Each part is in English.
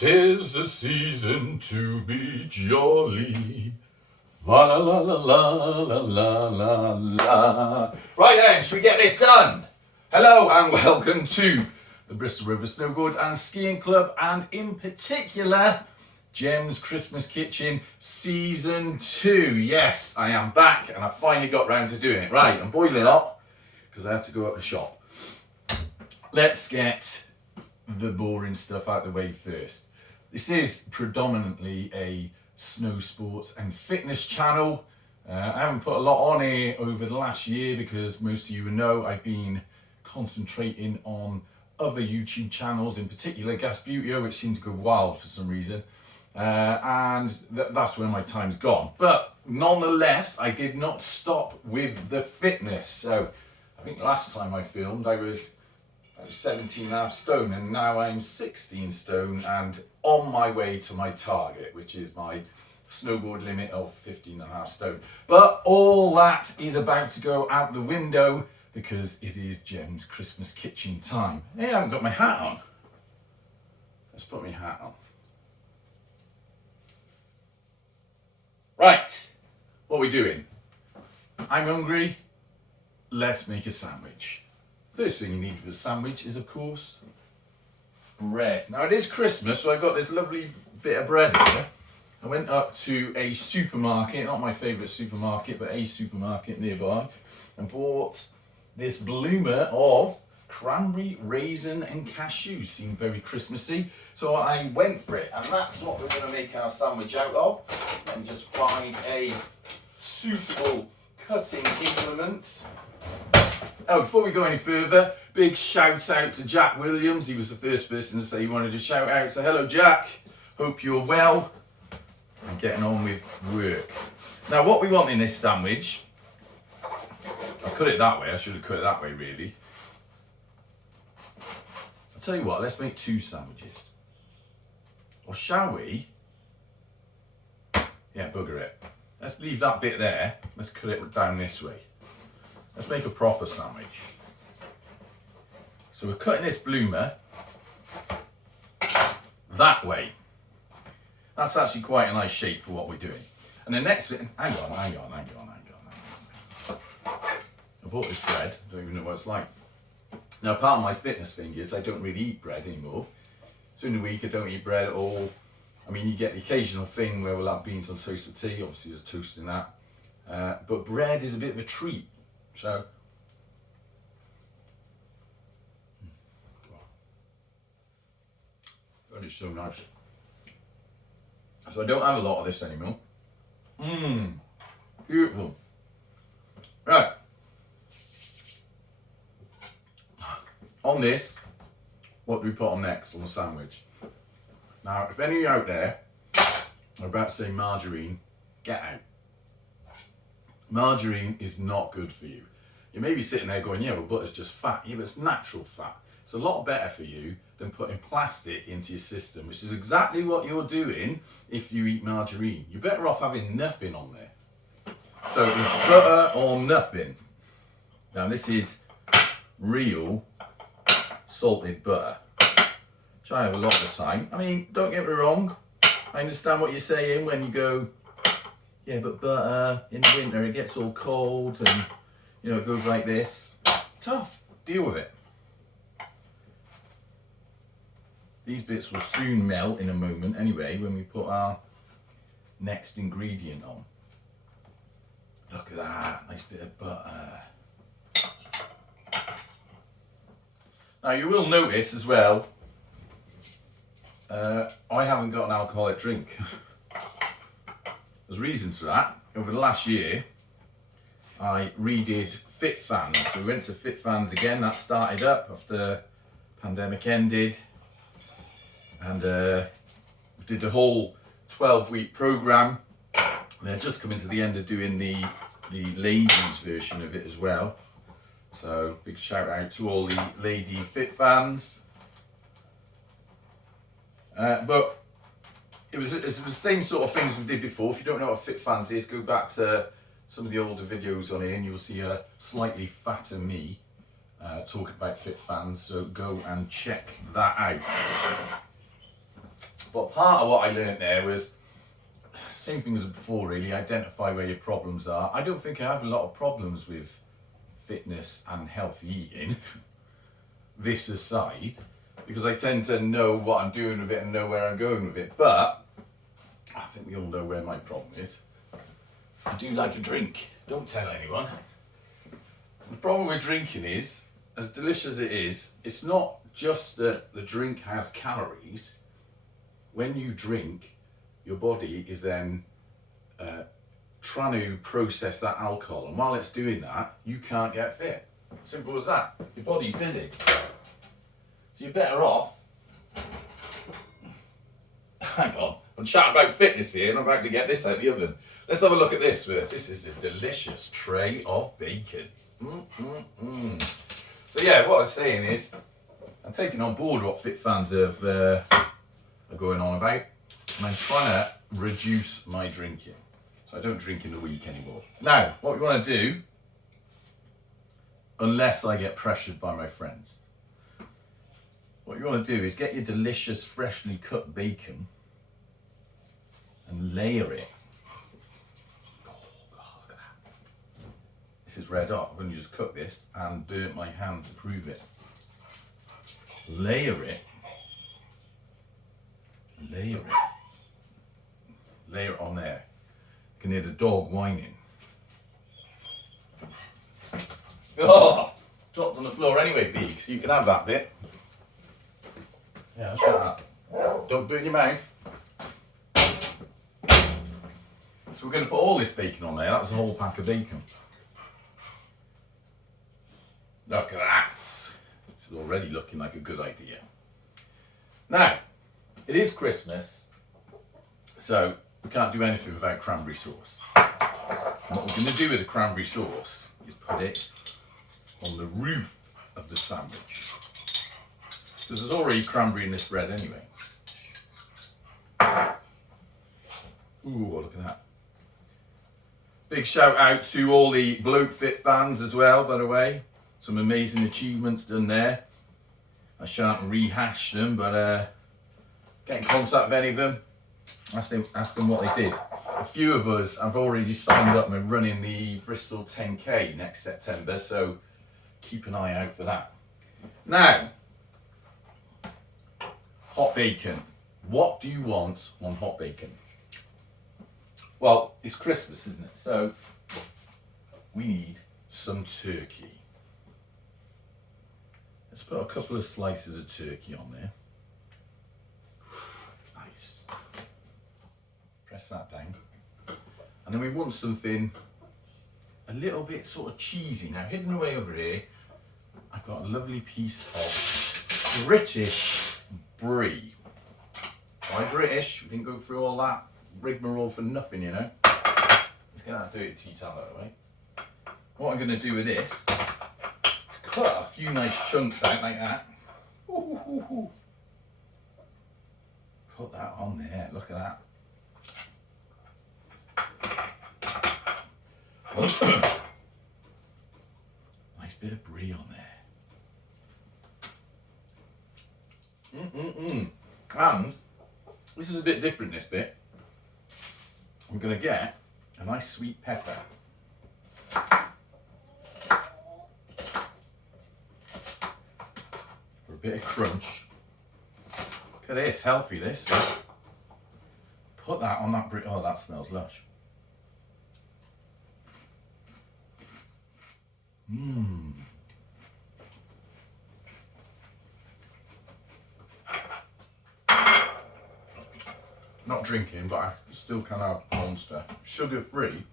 'Tis the season to be jolly. La la la la la la la la. Right then, should we get this done? Hello and welcome to the Bristol River Snowboard and Skiing Club, and in particular, Jem's Christmas Kitchen Season 2. Yes, I am back and I finally got round to doing it. Right, I'm boiling up because I have to go up the shop. Let's get the boring stuff out of the way first. This is predominantly a snow sports and fitness channel. I haven't put a lot on here over the last year because most of you know I've been concentrating on other YouTube channels, in particular Gas Beauty, which seems to go wild for some reason. And that's where my time's gone. But nonetheless, I did not stop with the fitness. So I think last time I filmed I was 17.5 stone, and now I'm 16 stone and on my way to my target, which is my snowboard limit of 15.5 stone. But all that is about to go out the window because it is Jem's Christmas Kitchen time. Hey, I haven't got my hat on. Let's put my hat on. Right, what are we doing? I'm hungry. Let's make a sandwich. First thing you need for a sandwich is, of course, bread. Now it is Christmas, so I've got this lovely bit of bread here. I went up to a supermarket, not my favourite supermarket, but a supermarket nearby, and bought this bloomer of cranberry, raisin and cashew. Seemed very Christmassy, so I went for it, and that's what we're going to make our sandwich out of. Let me just find a suitable cutting implement. Oh, before we go any further, big shout out to Jack Williams. He was the first person to say he wanted to shout out. So hello Jack, hope you're well and getting on with work. Now what we want in this sandwich, I cut it that way, I should have cut it that way really. I'll tell you what, let's make 2 sandwiches. Or shall we? Yeah, bugger it. Let's leave that bit there, let's cut it down this way. Let's make a proper sandwich. So we're cutting this bloomer that way. That's actually quite a nice shape for what we're doing. And the next bit, hang on. I bought this bread, I don't even know what it's like. Now part of my fitness thing is I don't really eat bread anymore. So in the week I don't eat bread at all. I mean, you get the occasional thing where we'll have beans on toast with tea, obviously there's toast in that. But bread is a bit of a treat. So, that is so nice. So I don't have a lot of this anymore. Beautiful. Right. On this, what do we put on next on the sandwich? Now, if any of you out there are about to say margarine, get out. Margarine is not good for you. You may be sitting there going, yeah, well, butter's just fat. Yeah, but it's natural fat. It's a lot better for you than putting plastic into your system, which is exactly what you're doing if you eat margarine. You're better off having nothing on there. So it's butter or nothing. Now this is real salted butter, which I have a lot of the time. I mean, don't get me wrong. I understand what you're saying when you go, yeah, but butter in the winter it gets all cold and you know it goes like this. Tough. Deal with it. These bits will soon melt in a moment anyway when we put our next ingredient on. Look at that, nice bit of butter. Now you will notice as well, I haven't got an alcoholic drink. There's reasons for that. Over the last year, I redid Fit Fans. So we went to Fit Fans again. That started up after the pandemic ended. And we did the whole 12-week program. They're just coming to the end of doing the ladies version of it as well. So big shout out to all the lady Fit Fans. But it's the same sort of things we did before. If you don't know what Fit Fans is, go back to some of the older videos on here and you'll see a slightly fatter me talking about Fit Fans. So go and check that out. But part of what I learned there was same thing as before, really. Identify where your problems are. I don't think I have a lot of problems with fitness and healthy eating, this aside, because I tend to know what I'm doing with it and know where I'm going with it. But I think we all know where my problem is. I do like a drink. Don't tell anyone. The problem with drinking is, as delicious as it is, it's not just that the drink has calories. When you drink, your body is then trying to process that alcohol, and while it's doing that, you can't get fit. Simple as that. Your body's busy. So you're better off. Hang on, I'm chatting about fitness here and I'm about to get this out of the oven. Let's have a look at this first. This is a delicious tray of bacon. So yeah, what I was saying is, I'm taking on board what fit fans are going on about, and I'm trying to reduce my drinking. So I don't drink in the week anymore. Now, what we want to do, unless I get pressured by my friends, what you want to do is get your delicious freshly cut bacon and layer it. Oh God, look at that. This is red hot. I've only just cooked this and burnt my hand to prove it. Layer it. Layer it. Layer it on there. You can hear the dog whining. Oh, dropped on the floor anyway, Beaks. You can have that bit. Yeah, shut up. Don't burn your mouth. So we're going to put all this bacon on there. That was a whole pack of bacon. Look at that. This is already looking like a good idea. Now, it is Christmas, so we can't do anything without cranberry sauce. And what we're going to do with the cranberry sauce is put it on the roof of the sandwich. Because there's already cranberry in this bread anyway. Ooh, look at that. Big shout out to all the Bloke Fit fans as well, by the way. Some amazing achievements done there. I shan't rehash them, but get in contact with any of them. Ask them what they did. A few of us have already signed up and are running the Bristol 10K next September, so keep an eye out for that. Now, hot bacon. What do you want on hot bacon? Well, it's Christmas, isn't it? So we need some turkey. Let's put a couple of slices of turkey on there. Nice. Press that down. And then we want something a little bit sort of cheesy. Now, hidden away over here, I've got a lovely piece of British Brie. Why British? We didn't go through all that rigmarole for nothing, you know. Let's get that dirty tea towel out of the way. What I'm going to do with this is cut a few nice chunks out like that. Ooh. Put that on there. Look at that. Nice bit of Brie on there. And this is a bit different, this bit. I'm going to get a nice sweet pepper. For a bit of crunch. Look at this, healthy this. Put that on that Brie. Oh, that smells lush. Not drinking, but I still can have Monster. Sugar free.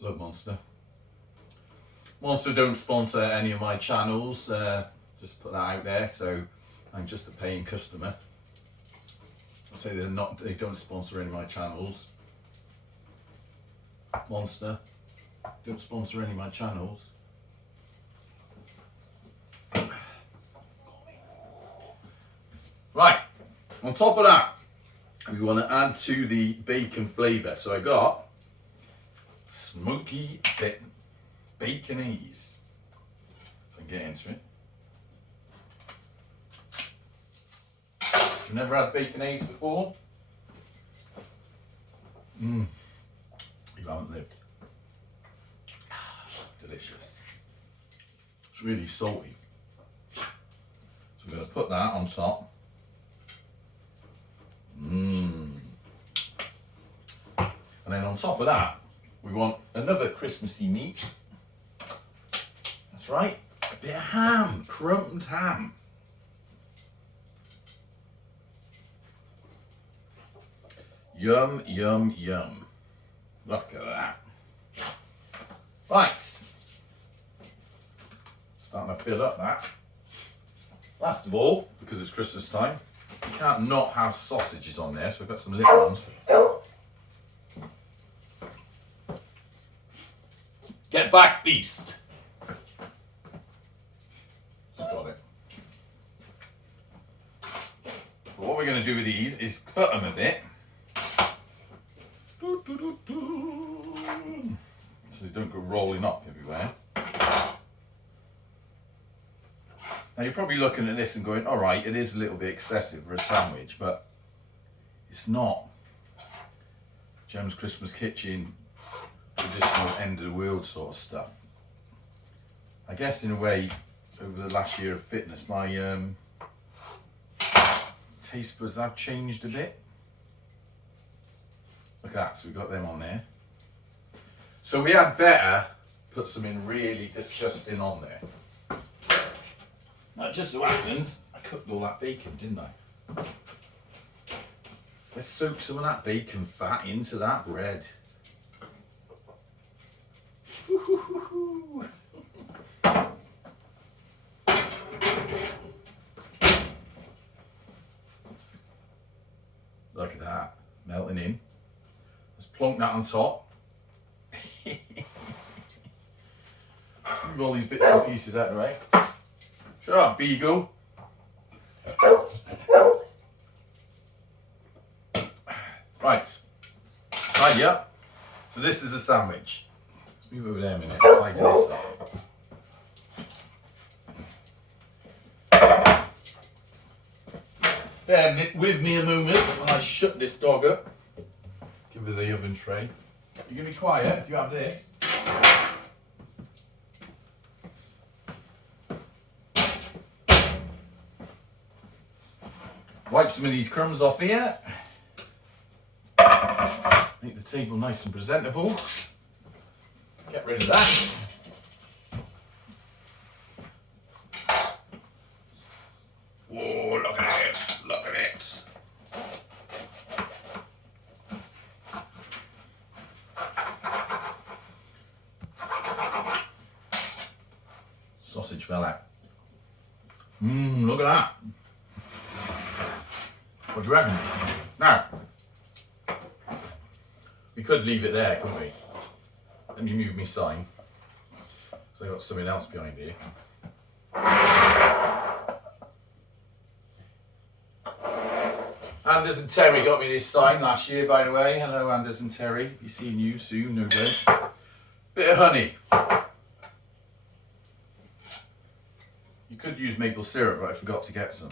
Love Monster. Monster don't sponsor any of my channels. Just put that out there. So I'm just a paying customer. I say they don't sponsor any of my channels. Monster don't sponsor any of my channels. Right, on top of that, we want to add to the bacon flavour. So I got smoky bit. baconese. I can get into it. You've never had baconese before? You haven't lived. Delicious. It's really salty. So we're going to put that on top. And then on top of that, we want another Christmassy meat. That's right, a bit of ham, crumbled ham. Yum, yum, yum. Look at that. Right. Starting to fill up that. Last of all, because it's Christmas time, you can't not have sausages on there, so we've got some little ones. Get back, beast! Got it. So what we're going to do with these is cut them a bit. So they don't go rolling up everywhere. Now you're probably looking at this and going, alright, it is a little bit excessive for a sandwich, but it's not. Gem's Christmas Kitchen, traditional end of the world sort of stuff. I guess in a way, over the last year of fitness, my taste buds have changed a bit. Look at that, so we've got them on there. So we had better put something really disgusting on there. Now, just so happens, I cooked all that bacon, didn't I? Let's soak some of that bacon fat into that bread. Look at that, melting in. Let's plonk that on top. Move all these bits and pieces out of the way. Shut up, Beagle. Right, tidy up. So this is a sandwich. Let's move over there a minute, tidy this up. Bear with me a moment while I shut this dog up. Give her the oven tray. You're going to be quiet if you have this. Wipe some of these crumbs off here. Make the table nice and presentable. Get rid of that. Whoa, look at it, look at it. Sausage fell out. Look at that. What do you reckon? Now, we could leave it there, couldn't we? Let me move my sign. So I got something else behind here. Anders and Terry got me this sign last year, by the way. Hello, Anders and Terry. Be seeing you soon, no doubt. Bit of honey. You could use maple syrup, but I forgot to get some.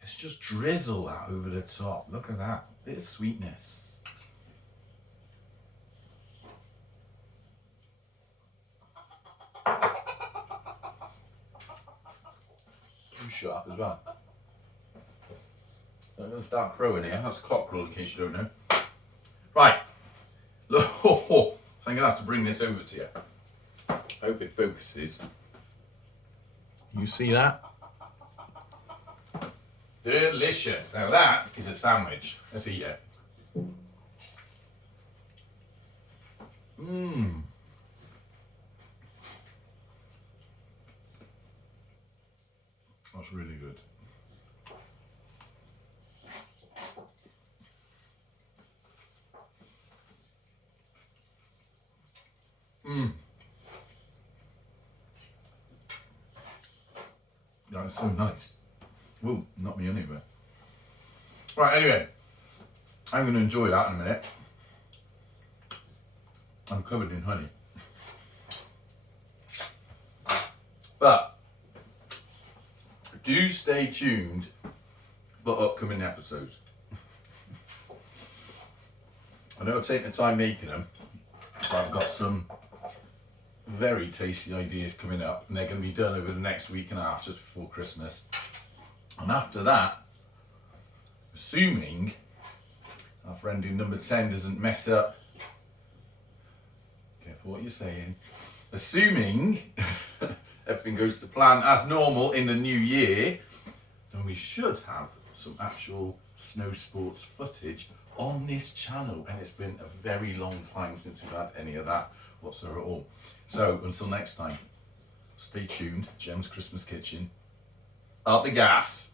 Let's just drizzle that over the top. Look at that. Bit of sweetness. Too sharp as well. I'm going to start crowing here. That's a cockerel in case you don't know. Right. Look, so I'm going to have to bring this over to you. I hope it focuses. You see that? Delicious. Now that is a sandwich. Let's eat it. That's really good. That is so nice. Ooh, not me anyway. Right, anyway, I'm going to enjoy that in a minute. I'm covered in honey. But do stay tuned for upcoming episodes. I know I've taken the time making them, but I've got some very tasty ideas coming up, and they're going to be done over the next week and a half, just before Christmas. And after that, assuming our friend in number 10 doesn't mess up, careful what you're saying, assuming everything goes to plan as normal in the new year, then we should have some actual snow sports footage on this channel. And it's been a very long time since we've had any of that whatsoever at all. So until next time, stay tuned. Gem's Christmas Kitchen. Up the gas.